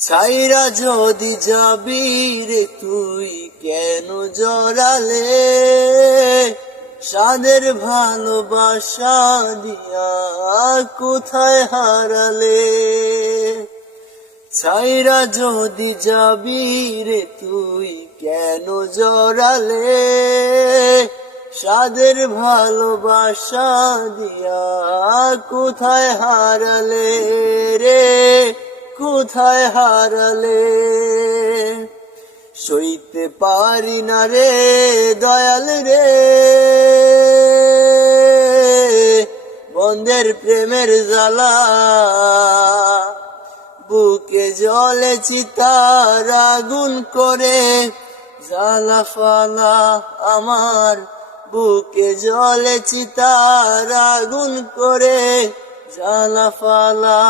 ছাইরা যদি যাবি রে তুই কেন জড়ালে, সাদের ভালোবাসা দিয়া কোথায় হারালে। ছাইরা যদি যাবি রে তুই কেন জড়ালে, সাদের ভালোবাসা দিয়া কোথায় হারালে রে, কোথায় হারালে। সইতে পারি না রে দয়াল রে, বন্ধের প্রেমের জ্বালা, বুকে জ্বলে চিতার আগুন করে জ্বালা ফালা আমার, বুকে জ্বলে চিতার আগুন করে জ্বালা ফালা।